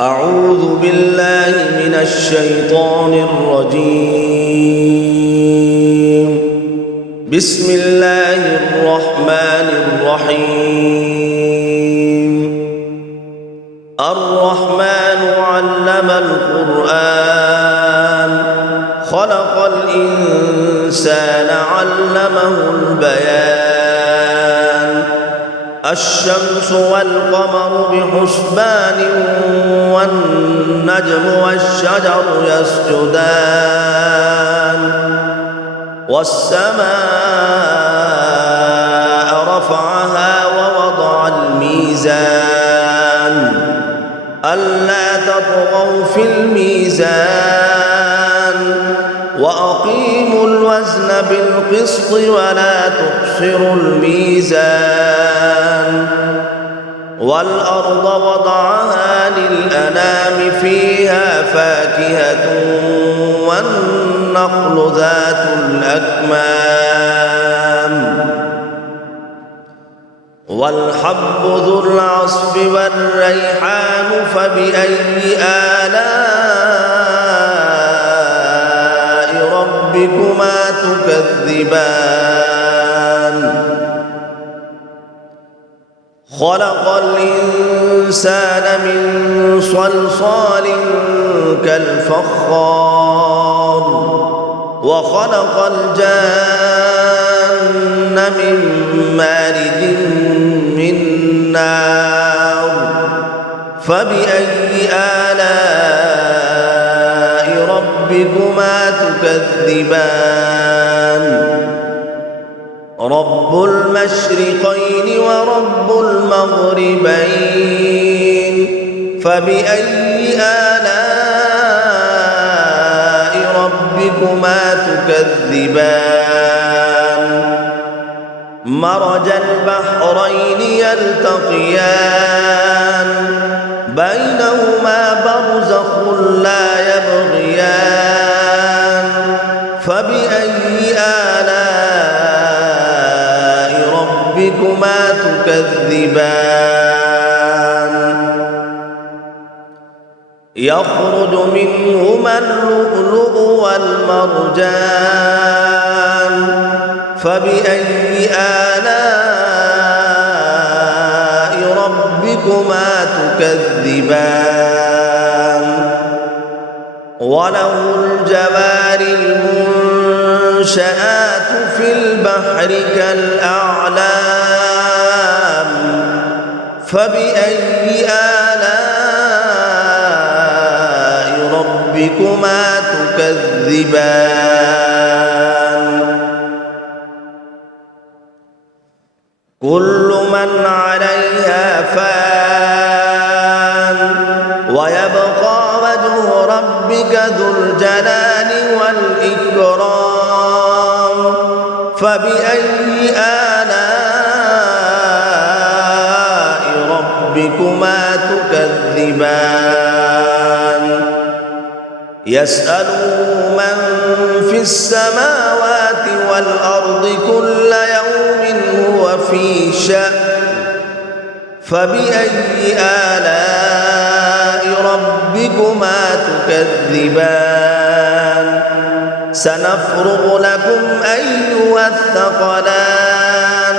أعوذ بالله من الشيطان الرجيم. بسم الله الرحمن الرحيم. الرحمن علم القرآن خلق الإنسان علمه البيان. الشمس والقمر بحسبان والنجم والشجر يسجدان والسماء رفعها ووضع الميزان ألا تطغوا في الميزان وأقيموا الوزن بالقسط ولا تخسروا الميزان. والأرض وضعها للأنام فيها فاكهة والنخل ذات الأكمام والحب ذو العصف والريحان فبأي آلاء ربكما تكذبان. خلق الإنسان من صلصال كالفخار وخلق الجان من مارج من نار فبأي آلاء ربكما تكذبان. رب المشرقين ورب المغربين فبأي آلاء ربكما تكذبان. مرج البحرين يلتقيان بينهما برزخ لا يبغيان فبأي آلاء ربكما تكذبان. يخرج منهما اللؤلؤ والمرجان فبأي آلاء ربكما تكذبان. وله الجوار المنشآت في البحر كالأعلام فبأي آلاء ربكما تكذبان. كل من عليها فان ويبقى وجه ربك ذو الجلال والإكرام فبأي آلاء ربكما تكذبان. يسأله من في السماوات والأرض كل يوم هو في شأن فبأي آلاء ربكما تكذبان. سنفرغ لكم أيها الثقلان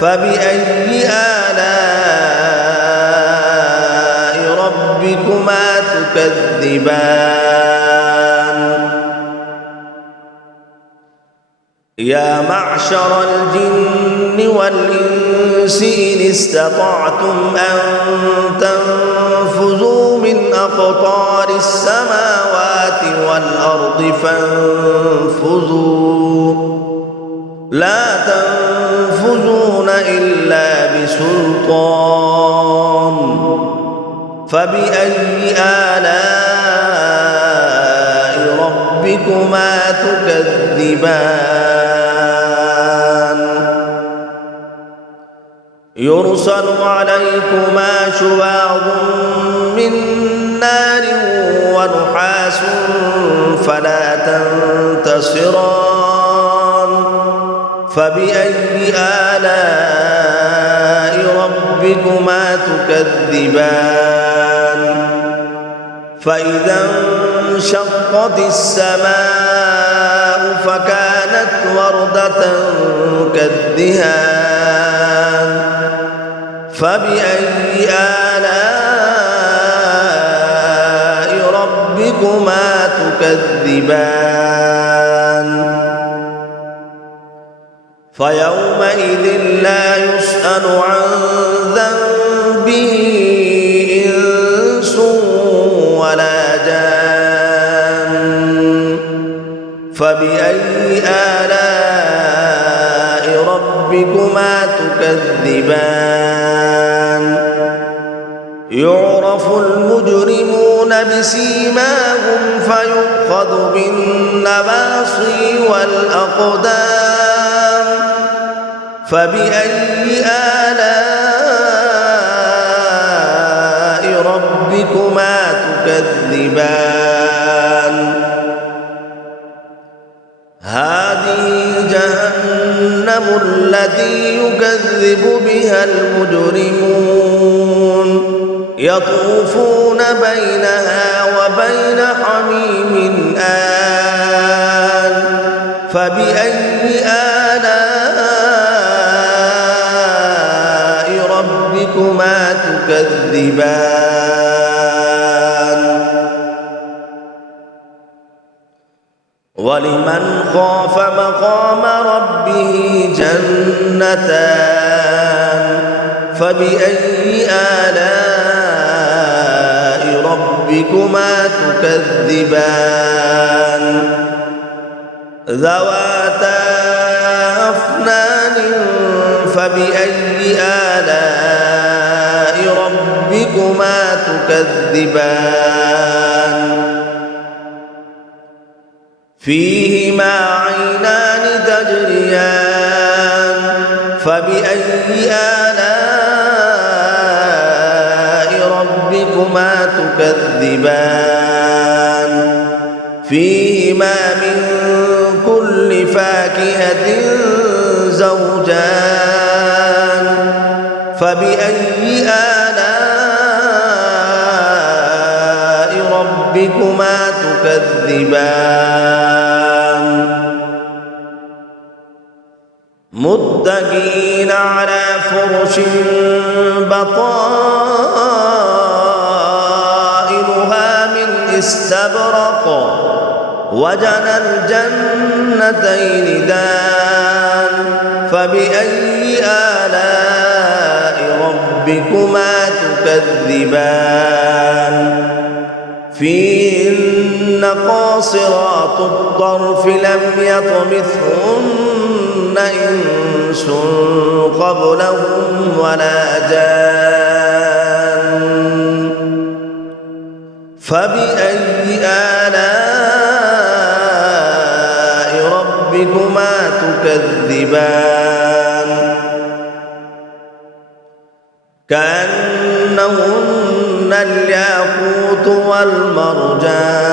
فبأي آلاء ربكما تكذبان. يا معشر الجن والإنس إن استطعتم أن تنفذوا من أقطار السماوات والأرض فانفذوا لا تنفذون إلا بسلطان فبأي آلاء ربكما تكذبان. يرسل عليكما شواظ من نار ونحاس فلا تنتصران فبأي آلاء ربكما تكذبان فإذا انشقت السماء فكانت وردة كالدهان فبأي آلاء ربكما تكذبان فيومئذ لا يسأل عن ذنبه إنس ولا جان فبأي آلاء ربكما تكذبان يعرف المجرمون بسيماهم فيؤخذ بالنواصي والأقدام فبأي آلاء ربكما تكذبان هذه جهنم التي يكذب بها المجرمون يطوفون بينها وبين حميم آن فبأي آلاء ربكما تكذبان ولمن خاف مقام ربه جنتان فبأي آلاء ربكما تكذبان ذواتا أفنان فبأي آلاء ربكما تكذبان فيهما عينان تجريان فبأي آلاء ربكما تكذبان فيهما من كل فاكهة زوجان فبأي آلاء ربكما تكذبان متكئين على فرش بطائنها من استبرق وجنى الجنتين دان فبأي آلاء ربكما تكذبان فيهن قاصرات الطرف لم يطمثهن إنس قبلهم ولا جان فبأي آلاء ربكما تكذبان كأنهن الياقوت والمرجان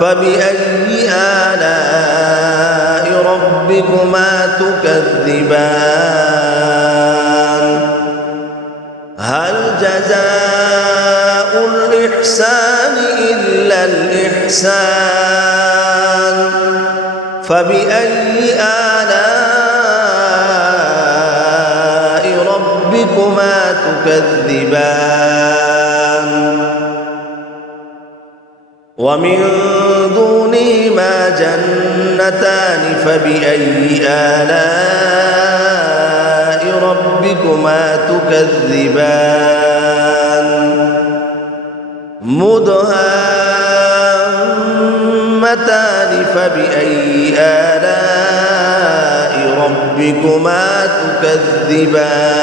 فبأي آلاء ربكما تكذبان هل جزاء الإحسان إلا الإحسان فبأي آلاء ربكما تكذبان ومن دونهما جنتان فبأي آلاء ربكما تكذبان مدهامتان فبأي آلاء ربكما تكذبان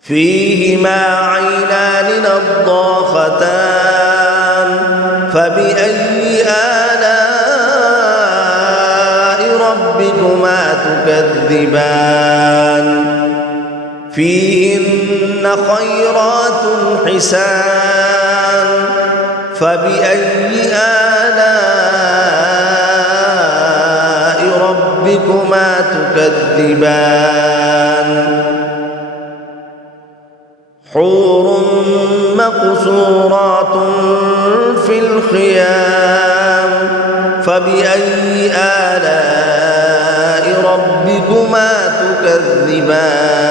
فيهما عينان نضاختان فبأي آلاء ربكما تكذبان فيهن خيرات حسان فبأي آلاء ربكما تكذبان حور مقصورات في الخيام فبأي آلاء ربكما تكذبان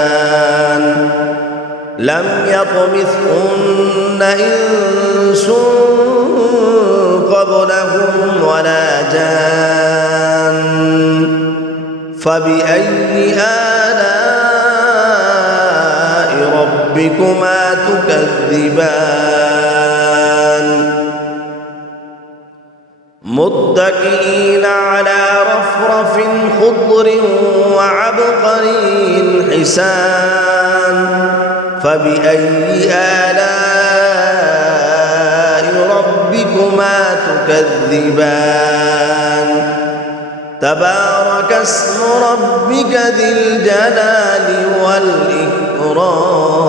لم يطمثهن إنس قبلهم ولا جان فبأي آلاء ربكما تكذبان متكئين على رفرف خضر وعبقري حسان فبأي آلاء ربكما تكذبان تبارك اسم ربك ذي الجلال والإكرام